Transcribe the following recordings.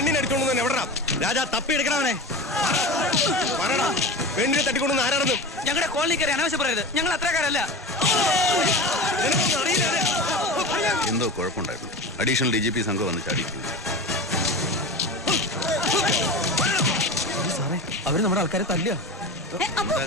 പെണ്ണിനെ അടിച്ചോണ്ട് തന്നെ എവിടെടാ? രാജാ തപ്പി എടുക്കണവനെ പറടാ പെണ്ണിനെ തട്ടിക്കൊണ്ടു ആരാണെന്ന്. ഞങ്ങളുടെ കോളനി കയറി അനാവശ്യം പറയരുത്. ഞങ്ങൾ അത്രക്കാരല്ല? എന്തോ കുഴപ്പമുണ്ടായിരുന്നു. അഡീഷണൽ ഡി ജി പി സംഘം വന്ന് ചാടിയിരിക്കുന്നു സാറേ അവർ നമ്മുടെ ആൾക്കാരെ തല്ലുക.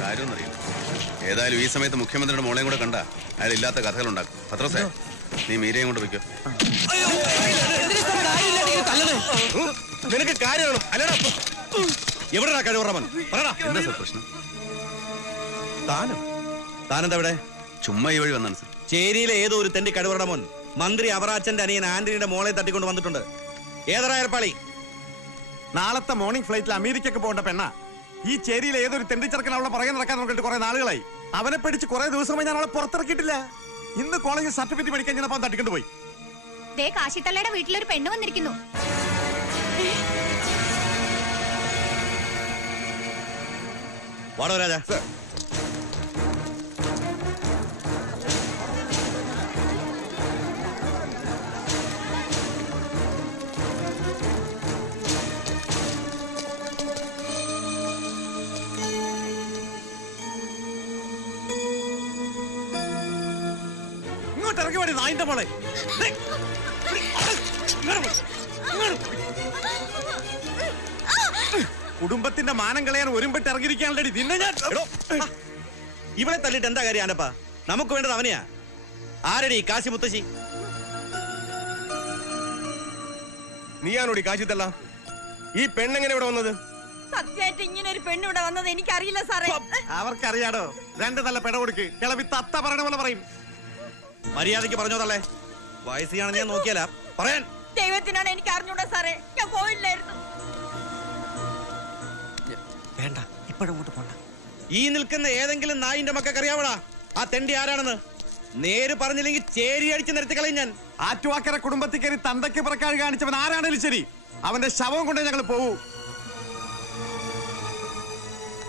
കാര്യം ഏതായാലും ഈ സമയത്ത് മുഖ്യമന്ത്രിയുടെ മോളെയും കൂടെ കണ്ട അയാൾ ഇല്ലാത്ത കഥകളുണ്ടാക്കും പത്രസേ നീ മീരയും കൊണ്ട് വെക്കോ ഉം, നിനക്ക് കാര്യമാണ്? അല്ലടാ എവിടെടാ കഴിവറമൻ പറടാ. എന്താ സാർ പ്രശ്നം? താനം? താനെന്താ ഇവിടെ ചുമ്മാ ഈ വഴി വന്നാണ് സാർ. ചേരിയിലെ ഏതോ ഒരു തെണ്ടി കഴിവറമൻ മോൻ മന്ത്രി അവറാച്ചന്റെ അനിയൻ ആന്റണിയുടെ മോളെ തട്ടിക്കൊണ്ട് വന്നിട്ടുണ്ട്. ഏതറാ ഏർപ്പാളി? നാളത്തെ മോർണിംഗ് ഫ്ലൈറ്റിൽ അമേരിക്കക്ക് പോകേണ്ട പെണ്ണ. ഈ ചേരിയിലെ ഏതൊരു തെണ്ടിച്ചെറുക്കൻ അവളെ പുറകെ നടക്കാൻ നോക്കിയിട്ട് കുറെ നാളുകളായി. അവനെ പിടിച്ച് കുറെ ദിവസമായി ഞാൻ അവളെ പുറത്തിറക്കിയിട്ടില്ല. ഇന്ന് കോളേജിൽ സർട്ടിഫിക്കറ്റ് മേടിക്കാൻ ഞാൻ അപ്പം തട്ടിക്കൊണ്ട് പോയി. കാശിത്തള്ളയുടെ വീട്ടിലൊരു പെണ്ണ് വന്നിരിക്കുന്നു. വാടോ രാജ. ഇങ്ങോട്ട് ഇറങ്ങി വേണ്ടി നായിന്റെ മോളെ. കുടുംബത്തിന്റെ മാനം കളയാൻ ഒരുമ്പിട്ട് ഇറങ്ങിയിരിക്കാനുള്ളടി നിന്നെ ഞാൻ ഇവളെ തല്ലിട്ട് എന്താ കാര്യം ആനപ്പാ? നമുക്ക് വേണ്ടത് അവനെയാ. ആരടി കാശി മുത്തശ്ശി? നീയാണോടി കാശി തള്ള? ഈ പെണ്ണെങ്ങനെ ഇവിടെ വന്നത്? സത്യമായിട്ട് ഇങ്ങനെ ഒരു പെണ്ണ് ഇവിടെ വന്നത് എനിക്കറിയില്ല സാറേ. അവർക്കറിയാടോ. രണ്ട് നല്ല പെട കൊടുക്ക്. കിളവി തത്ത പറയണ പോലെ പറയും. മര്യാദയ്ക്ക് പറഞ്ഞോ തള്ളേ. വയസ്സിയാണെന്ന് ഞാൻ നോക്കിയാലാ. പറയാൻ ദൈവത്തിനാണ് എനിക്ക് അറിഞ്ഞൂടാ സാറേ. ഞാൻ പോയില്ലായിരുന്നു. വേണ്ട ഇപ്പോഴങ്ങോട്ട് പോണ്ട. ഈ നിൽക്കുന്ന ഏതെങ്കിലും നായിന്റെ മക്കൾക്ക് അറിയാവടാ ആ തെണ്ടി ആരാണെന്ന്? നേര് പറഞ്ഞില്ലെങ്കിൽ ചേരി അടിച്ച് നിരത്തി കളയും ഞാൻ. ആറ്റുവാക്കര കുടുംബത്തിൽ കയറി തന്തയ്ക്ക് പുറക്കാഴ് കാണിച്ചവൻ ആരാണേലും ശരി. അവന്റെ ശവം കൊണ്ടേ ഞങ്ങൾ പോവൂ.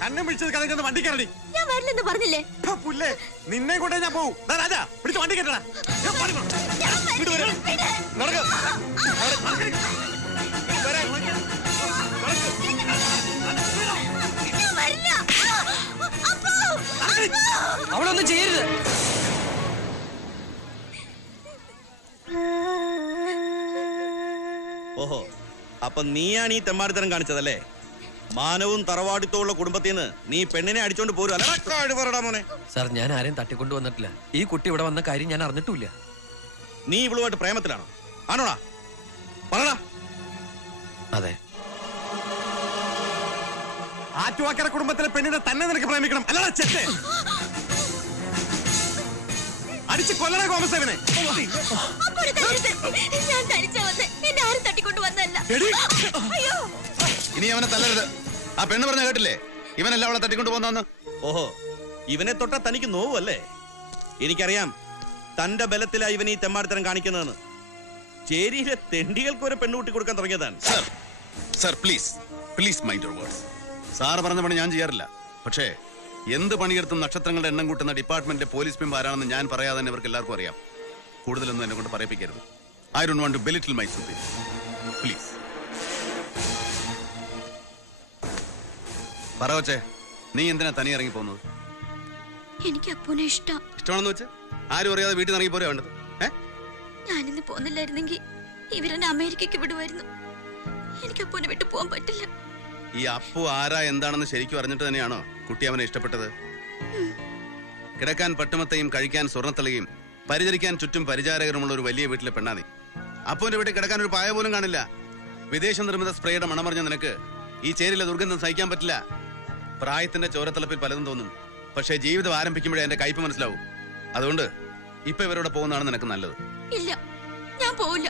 കണ്ണും പിടിച്ചത് വണ്ടി കയറി ഞാൻ വരില്ലെന്ന് പറഞ്ഞില്ലേ? പുല്ലേ. നിന്നെ കൊണ്ടേ ഞാൻ പോവും. ദാ രാജാ പിടിച്ച് വണ്ടി കയറ്റടാ നടക്ക്. അപ്പൊ നീയാണ് ഈ തെമ്മാടിത്തരം കാണിച്ചതല്ലേ? മാനവും തറവാടിത്തമുള്ള കുടുംബത്തിൽ നിന്ന് നീ പെണ്ണിനെ അടിച്ചോണ്ട് പോരും. അല്ലടാ മോനെ. സാർ ഞാൻ ആരെയും തട്ടിക്കൊണ്ടു വന്നിട്ടില്ല ഈ കുട്ടി ഇവിടെ വന്ന കാര്യം ഞാൻ അറിഞ്ഞിട്ടില്ല നീ ഇവളുമായിട്ട് പ്രേമത്തിലാണോ? ആണോടാ? പറടാ. അതെ. ആറ്റുവാക്കര കുടുംബത്തിലെ പെണ്ണിനെ തന്നെ നിനക്ക് പ്രേമിക്കണം. അല്ലടാ ചെറ്റ് അടിച്ച് കൊല്ലണ കോമസേവനെ. ഞാൻ ഇനി അവനെ തല്ലരുത്. ആ പെണ്ണ് പറഞ്ഞ കേട്ടില്ലേ? ഇവനല്ല അവളെ തട്ടിക്കൊണ്ട് പോന്നു ഓഹോ ഇവനെ തൊട്ട തനിക്ക് നോവല്ലേ എനിക്കറിയാം തന്റെ ബലത്തിലാ ഇവൻ ഈ തെമ്മാടിത്തരം കാണിക്കുന്നതെന്ന്. ചേരിയിലെ തെണ്ടികൾക്ക് ഒരു പെണ്ണുകുട്ടി കൊടുക്കാൻ തുടങ്ങിയതാണ്. Sir sir please please mind your words. Sir പറഞ്ഞ പണി ഞാൻ ചെയ്യാറില്ല. പക്ഷേ എന്ത് പണിയെടുത്തും നക്ഷത്രങ്ങളുടെ എണ്ണം കൂട്ടുന്ന ഡിപ്പാർട്ട്മെന്റിലെ പോലീസ് മെമ്പർ ആരാണെന്ന് ഞാൻ പറയാതെ തന്നെ ഇവർക്ക് എല്ലാവർക്കും അറിയാം. കൂടുതലൊന്നും എന്നെ കൊണ്ട് പറയിപ്പിക്കരുത്. I don't want to belittle my superior please. പറ കൊച്ചേ നീ എന്തിനാ തനി ഇറങ്ങി പോകുന്നത്? എനിക്ക് അപ്പൂനെ ഇഷ്ടം. ഇഷ്ടമാണെന്ന് വെച്ച്? ആരും അറിയാതെ വീട്ടിൽ ഇറങ്ങി പോരാ വേണ്ടത്. ഏ? ഞാനിന്ന് പോന്നില്ലായിരുന്നെങ്കിൽ ഇവരെന്നെ അമേരിക്കക്ക് വിടുമായിരുന്നു. എനിക്ക് അപ്പൂനെ വിട്ടു പോകാൻ പറ്റില്ല. ഈ അപ്പു ആരാ എന്താണെന്ന് ശരിക്കും അറിഞ്ഞിട്ട് തന്നെയാണോ കുട്ടി അവനെ ഇഷ്ടപ്പെട്ടത്? കിടക്കാൻ പട്ടുമത്തയും കഴിക്കാൻ സ്വർണത്തളയും പരിചരിക്കാൻ ചുറ്റും പരിചാരകരുമുള്ള ഒരു വലിയ വീട്ടിലെ പെണ്ണാ നീ. അപ്പുവിന്റെ വീട്ടിൽ കിടക്കാൻ ഒരു പായ പോലും കാണില്ല. വിദേശ നിർമ്മിത സ്പ്രേയുടെ മണമറിഞ്ഞ നിനക്ക് ഈ ചേരിലെ ദുർഗന്ധം സഹിക്കാൻ പറ്റില്ല. പ്രായത്തിന്റെ ചോരത്തിളപ്പിൽ പലതും തോന്നും. പക്ഷേ ജീവിതം ആരംഭിക്കുമ്പോഴേ എന്റെ കയ്പ് മനസ്സിലാവും. അതുകൊണ്ട് ഇപ്പൊ ഇവരോട് പോകുന്നതാണ് നിനക്ക് നല്ലത്. ഇല്ല. ഞാൻ പോവില്ല.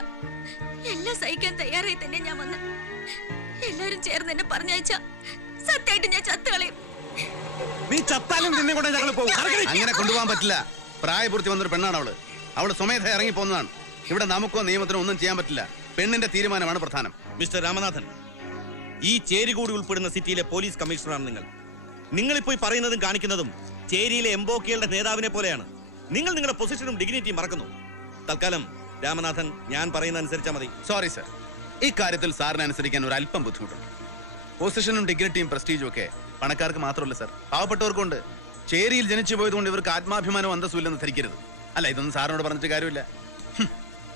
എല്ലാം സഹിക്കാൻ തയ്യാറായി തന്നെ ഞാൻ വന്ന്. എല്ലാരും ചേർന്ന് എന്നെ പറഞ്ഞയച്ച സത്യമായിട്ട് ഞാൻ ചത്തുകളയും നീ ചത്താലും നിന്നെ കൂടെ ഞങ്ങൾ പോകും. അങ്ങനെ കൊണ്ടുപോകാൻ പറ്റില്ല. പ്രായപൂർത്തി വന്നൊരു പെണ്ണാണ് അവൾ. അവൾ സ്വമേധ ഇറങ്ങി പോകുന്നതാണ്. ഇവിടെ നമുക്കോ നിയമത്തിനോ ഒന്നും ചെയ്യാൻ പറ്റില്ല. പെണ്ണിന്റെ തീരുമാനമാണ് പ്രധാനം. മിസ്റ്റർ രാമനാഥൻ ഈ ചേരി കൂടി ഉൾപ്പെടുന്ന സിറ്റിയിലെ പോലീസ് കമ്മീഷണറാണ് നിങ്ങൾ. നിങ്ങളിപ്പോ ഈ പറയുന്നതും കാണിക്കുന്നതും ചേരിയിലെ എംബോക്കികളുടെ നേതാവിനെ പോലെയാണ്. നിങ്ങൾ നിങ്ങളുടെ പൊസിഷനും ഡിഗ്നിറ്റിയും മറക്കുന്നു. തൽക്കാലം രാമനാഥൻ ഞാൻ പറയുന്ന അനുസരിച്ചാ മതി. സോറി സർ ഈ കാര്യത്തിൽ സാറിനെ അനുസരിക്കാൻ ഒരു അല്പം ബുദ്ധിമുട്ടുണ്ട്. പൊസിഷനും ഡിഗ്നിറ്റിയും പ്രസ്റ്റീജും ഒക്കെ പണക്കാർക്ക് മാത്രമല്ല സർ പാവപ്പെട്ടവർക്കും ഉണ്ട് ചേരിയിൽ ജനിച്ചു പോയതുകൊണ്ട് ഇവർക്ക് ആത്മാഭിമാനവും അന്തസ്സുമില്ലെന്ന് ധരിക്കരുത്. അല്ല ഇതൊന്നും സാറിനോട് പറഞ്ഞിട്ട് കാര്യമില്ല.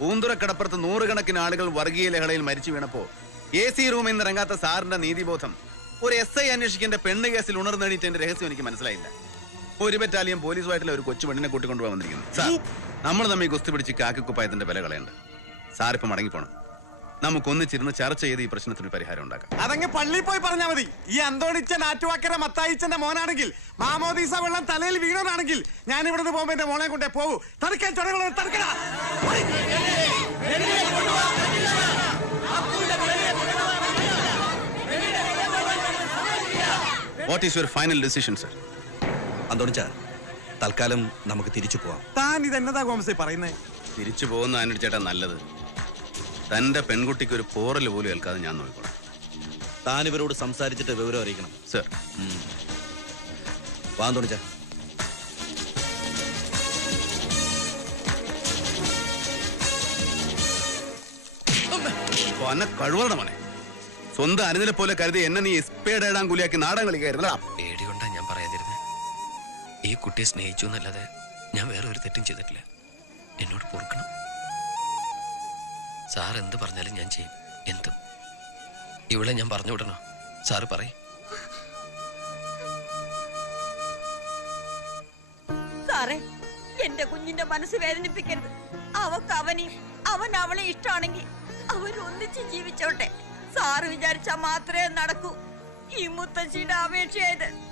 ഹും. പൂന്തുറ കടപ്പുറത്ത് നൂറുകണക്കിന് ആളുകൾ വർഗീയ ലഹളയിൽ മരിച്ചു വീണപ്പോ എ സി റൂമിൽ നിന്ന് ഇറങ്ങാത്ത സാറിന്റെ നീതിബോധം ഒരു എസ് ഐ അന്വേഷിക്കേണ്ട പെണ്ണ് കേസിൽ ഉണർന്നെണീറ്റ് എന്റെ രഹസ്യം എനിക്ക് മനസ്സിലായില്ല. ഒരു ബറ്റാലിയൻ പോലീസുമായിട്ടുള്ള ഒരു കൊച്ചു പെണ്ണിനെ കൂട്ടിക്കൊണ്ടുപോകാൻ വന്നിരിക്കുന്നു. സാർ നമ്മൾ തമ്മിൽ ഗുസ്തി പിടിച്ച് കാക്കിക്കുപ്പായത്തിന്റെ വില കളയണ്ട. സാർ ഇപ്പൊ മടങ്ങിപ്പോണം നമുക്കൊന്നിച്ചിരുന്ന് ചർച്ച ചെയ്ത് ഈ പ്രശ്നത്തിന് പരിഹാരം ഉണ്ടാക്കാം. അതങ്ങ് പള്ളിയിൽ പോയി പറഞ്ഞാൽ മതി. ഈ അന്തോണിച്ചൻ ആറ്റുവാക്കര മത്തായിച്ചന്റെ മോനാണെങ്കിൽ മാമോദീസ വെള്ളം തലയിൽ വീണതാണെങ്കിൽ ഞാൻ ഇവിടെ നിന്ന് പോകുമ്പോ എന്റെ മോളെ കൊണ്ടേ പോകൂ. തറക്കാൻ ചുടകളെ what is your final decision sir അന്തോണിച്ച തൽക്കാലം നമുക്ക് തിരിച്ചു പോവാം. താൻ ഇതെന്നതാ ഗോമസേ പറയുന്നേ? തിരിച്ചു പോകുന്ന അനുചേട്ടാ ചേട്ടാ നല്ലത്. തന്റെ പെൺകുട്ടിക്ക് ഒരു പോറൽ പോലും ഏൽക്കാതെ ഞാൻ നോക്കിക്കോളാം. താൻ ഇവരോട് സംസാരിച്ചിട്ട് വിവരം അറിയിക്കണം. സർ. വാ അന്തോണിച്ച അന്നെ മോനെ. സ്വന്തം അനുദിനെ പോലെ കരുതി എന്നെ നീ എസ്പേഡ് ഏടാൻ കൂലിയാക്കി നാടൻ കളിക്കായിരുന്നടാ പേടി കൊണ്ടാ ഞാൻ പറയാതിരുന്നത് ഈ കുട്ടിയെ സ്നേഹിച്ചു എന്നല്ലാതെ ഞാൻ വേറെ ഒരു തെറ്റും ചെയ്തിട്ടില്ല. എന്നോട് പൊറുക്കണം. സാർ എന്ത് പറഞ്ഞാലും ഞാൻ ചെയ്യും. എന്തും. ഇവിടെ ഞാൻ പറഞ്ഞു വിടണോ? സാറ് പറയും. സാറേ എന്റെ കുഞ്ഞിന്റെ മനസ്സ് വേദനിപ്പിക്കരുത്. അവക്ക് അവനെയും അവൻ അവളെ ഇഷ്ടമാണെങ്കിൽ അവരൊന്നിച്ച് ജീവിച്ചോട്ടെ. സാറ് വിചാരിച്ചാ മാത്രമേ നടക്കൂ. ഈ മുത്തശ്ശിയുടെ അപേക്ഷയായത്.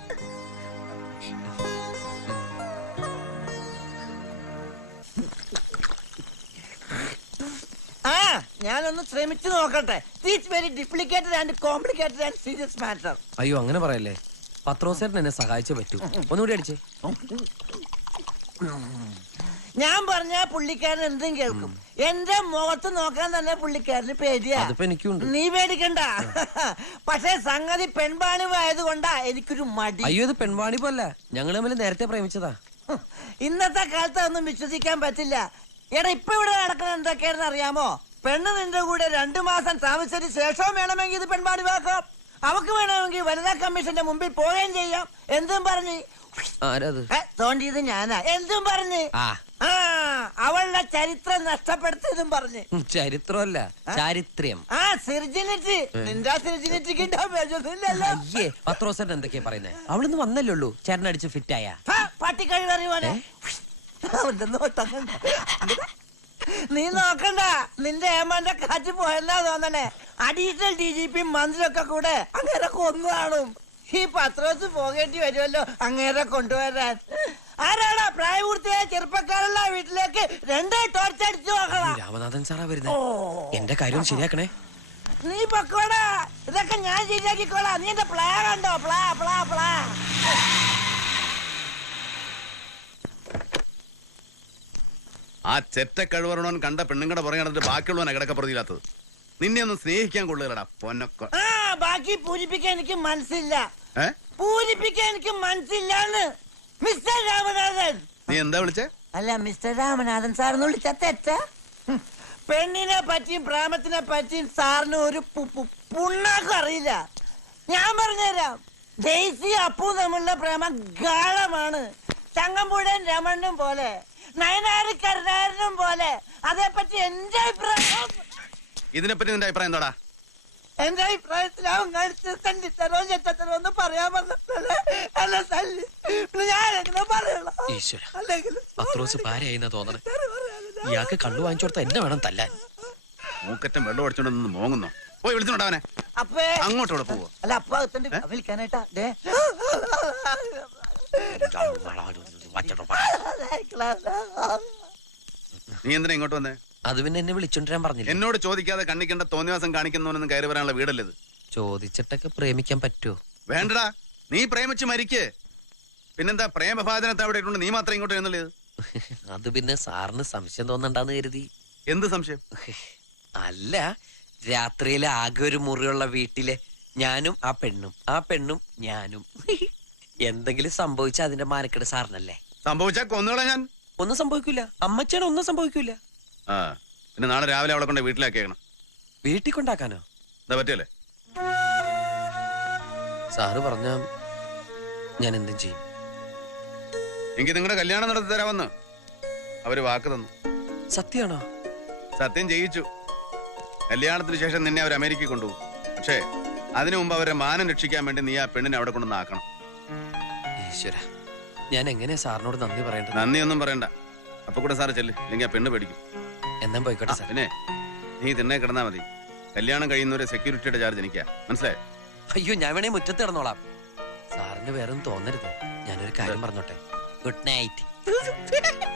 ഞാനൊന്ന് ശ്രമിച്ചു നോക്കട്ടെ. It's very duplicated and complicated and serious matter അയ്യോ അങ്ങനെ പറയല്ലേ? പത്രോസേട്ടൻ എന്നെ സഹായിച്ചേ പറ്റൂ. ഒന്നുകൂടി അടിച്ചേ. ഞാൻ പറഞ്ഞ പുള്ളിക്കാരൻ എന്തും കേൾക്കും. എന്റെ മുഖത്ത് നോക്കാൻ തന്നെ പുള്ളിക്കാരന് പേടിയാ. നീ പേടിക്കണ്ട. പക്ഷേ സംഗതി പെൺപാണിവായതുകൊണ്ടാ എനിക്കൊരു മടി. അയ്യോ ഇത് പെൺപാണിപ്പല്ല ഞങ്ങൾ തമ്മിൽ നേരത്തെ പ്രേമിച്ചതാ. ഇന്നത്തെ കാലത്ത് ഒന്നും വിശ്വസിക്കാൻ പറ്റില്ല. എടാ ഇപ്പൊ ഇവിടെ നടക്കുന്നത് എന്തൊക്കെയാണെന്ന് അറിയാമോ? പെണ്ണ് നിന്റെ കൂടെ രണ്ടു മാസം താമസിച്ചതിന് ശേഷവും വേണമെങ്കിൽ ഇത് പെൺപാണിവാക്കാം അവക്ക് വേണമെങ്കിൽ വനിതാ കമ്മീഷന്റെ മുമ്പിൽ പോവുകയും ചെയ്യാം എന്തും പറഞ്ഞ് ആരത് തോണ്ടിയത് ഞാനാ എന്തും പറഞ്ഞ് ആ അവളുടെ ചരിത്രം നഷ്ടപ്പെടുത്തിയതും പറഞ്ഞ് ചരിത്രമല്ല ചാരിത്രം ആ സിർജിനിറ്റി നിന്റെ സിർജിനിറ്റിക്ക് അയ്യേ പത്രോസേട്ടൻ എന്തൊക്കെയാ പറയുന്നത് അവിടുന്ന് വന്നല്ലേ ഉള്ളൂ ചേട്ടനടിച്ച് ഫിറ്റായ പട്ടിക്കഴിവറി പോലെ അവന്റെ നോട്ടം? നീ നോക്കണ്ട. നിന്റെ ഏമാന്റെ കാറ്റ് പോയെന്നാ തോന്നണേ. അഡീഷണൽ ഡി ജി പി മന്ത്രിയൊക്കെ കൂടെ അങ്ങേരെ കൊന്നു കാണും. ഈ പത്രോസ് പോകേണ്ടി വരുമല്ലോ അങ്ങേരെ കൊണ്ടുവരാൻ. ആരാടാ പ്രായപൂർത്തിയായ ചെറുപ്പക്കാരല്ല വീട്ടിലേക്ക് രണ്ടേ ടോർച്ച് അടിച്ചു നോക്കണം? രാമനാഥൻ സാറാ വരുന്നേ. എന്റെ കാര്യം ശരിയാക്കണേ. നീ പൊക്കോടാ. ഇതൊക്കെ ഞാൻ ശരിയാക്കിക്കോളാം. നീ എന്റെ പ്ലാ കണ്ടോ? പ്ലാ പ്ലാ പ്ലാ. ആ ചെറ്റ കഴിവറണോൻ കണ്ട പെണ്ണുങ്ങളുടെ പുറകെ നടന്നിട്ട് ബാക്കിയുള്ളവനെ കിടക്കപ്പുറത്തില്ലാത്തത് നിന്നെ ഒന്ന് സ്നേഹിക്കാൻ കൊള്ളുകടാ പൊന്നൊക്കെ ആ ബാക്കി പൂരിപ്പിക്കാൻ എനിക്ക് മനസ്സില്ല. ഏ? പൂരിപ്പിക്കാൻ എനിക്ക് മനസ്സില്ലാന്ന് മിസ്റ്റർ രാമനാഥൻ. നീ എന്താ വിളിച്ചേ? അല്ല മിസ്റ്റർ രാമനാഥൻ സാറിന് വിളിച്ച തെറ്റ? പെണ്ണിനെ പറ്റിയും പ്രേമത്തിനെ പറ്റിയും സാറിന് ഒരു പു- പു- പുണ്ണാക്കും അറിയില്ല. ഞാൻ പറഞ്ഞുതരാം. ഡെയ്സി അപ്പു തമ്മിലുള്ള പ്രേമം ഗാഢമാണ് ചങ്ങമ്പുഴൻ രമണനും പോലെ. നയനാരി കരുണാരനും പോലെ. അതേപ്പറ്റി എന്റെ അഭിപ്രായം. ഇതിനെപ്പറ്റി നിന്റെ അഭിപ്രായം എന്താടാ? എന്റെ അഭിപ്രായത്തിൽ അവൻ കാണിച്ച തല്ലിത്തരോ ചെറ്റത്തരോ എന്ന് പറയാൻ വന്നിട്ടല്ലേ. എന്നെ തല്ലി പിന്നെ ഞാൻ എങ്ങനെ പറയണം ഈശ്വര അല്ലെങ്കിൽ പത്രോസ് പാരയായിന്നാ തോന്നണേ. ഇയാൾക്ക് കള്ളു വാങ്ങിച്ചു കൊടുത്ത എന്നെ വേണം തല്ലാൻ. മൂക്കറ്റം വെള്ളം അടിച്ചോണ്ട് നിന്ന് മോങ്ങുന്നോ? പോയി വിളിച്ചോണ്ടാ അവനെ. അപ്പേ അങ്ങോട്ടോടെ പോവോ അല്ല അപ്പ വിളിക്കാനായിട്ടാ. ദേ. നീ എന്തിനാ ഇങ്ങോട്ട് വന്നേ? അത് പിന്നെ എന്നെ വിളിച്ചോണ്ടിരാൻ പറഞ്ഞില്ല? എന്നോട് ചോദിക്കാതെ കണ്ണിക്കണ്ട തോന്നിവാസം കാണിക്കുന്നവനൊന്നും കയറി വരാനുള്ള വീടല്ലത്. ചോദിച്ചിട്ടൊക്കെ പ്രേമിക്കാൻ പറ്റുമോ വേണ്ടടാ നീ പ്രേമിച്ച് മരിക്കേ. പിന്നെന്താ പ്രേമഭാജനത്തെ അവിടെ ഇട്ടുണ്ട് നീ മാത്രം ഇങ്ങോട്ട് എന്നുള്ളത് അത് പിന്നെ സാറിന് സംശയം തോന്നണ്ടെന്ന് കരുതി. എന്ത് സംശയം? അല്ല രാത്രിയിലെ ആകെ ഒരു മുറിയുള്ള വീട്ടിലെ ഞാനും ആ പെണ്ണും ആ പെണ്ണും ഞാനും. എന്തെങ്കിലും സംഭവിച്ചാ അതിന്റെ മാനക്കേട് സാറിനല്ലേ? സംഭവിച്ചാ കൊന്നുകളാ ഞാൻ. ഒന്നും സംഭവിക്കില്ല അമ്മച്ചാണ് ഒന്നും സംഭവിക്കില്ല ആ പിന്നെ നാളെ രാവിലെ അവളെ കൊണ്ട് വീട്ടിലാക്കിയേക്കണം. വീട്ടിൽ കൊണ്ടാക്കാനോ? എന്താ പറ്റിയല്ലേ? സാറ് പറഞ്ഞ ഞാൻ എന്തും ചെയ്യും. എനിക്ക് നിങ്ങളുടെ കല്യാണം നടത്തി തരാമെന്ന്. അവർ വാക്ക് തന്നു. സത്യാണോ? സത്യം ചെയ്യിച്ചു കല്യാണത്തിന് ശേഷം നിന്നെ അവർ അമേരിക്കയിൽ കൊണ്ടുപോകും. പക്ഷേ അതിനു മുമ്പ് അവരുടെ മാനം രക്ഷിക്കാൻ വേണ്ടി നീ ആ പെണ്ണിനെ അവിടെ കൊണ്ടൊന്ന് ആക്കണം. ഈശ്വര. ഞാൻ എങ്ങനെയാ സാറിനോട് നന്ദി പറയണ്ട നന്ദി ഒന്നും പറയണ്ട. അപ്പൊ കൂടെ സാറ് ചെല്ല്. ഇല്ലെങ്കിൽ ആ പെണ്ണ് പേടിക്കും. എന്നാ പോയിക്കോട്ടെ സാർ പിന്നെ നീ തിന്നെ കിടന്നാ മതി. കല്യാണം കഴിയുന്നവരെ സെക്യൂരിറ്റിയുടെ ചാർജ് എനിക്കാ. മനസ്സിലായോ? അയ്യോ ഞാൻ വേണേ മുറ്റത്ത് കിടന്നോളാം. സാറിന് വേറെ ഒന്നും തോന്നരുത്. ഞാനൊരു കാര്യം പറഞ്ഞോട്ടെ. Good night.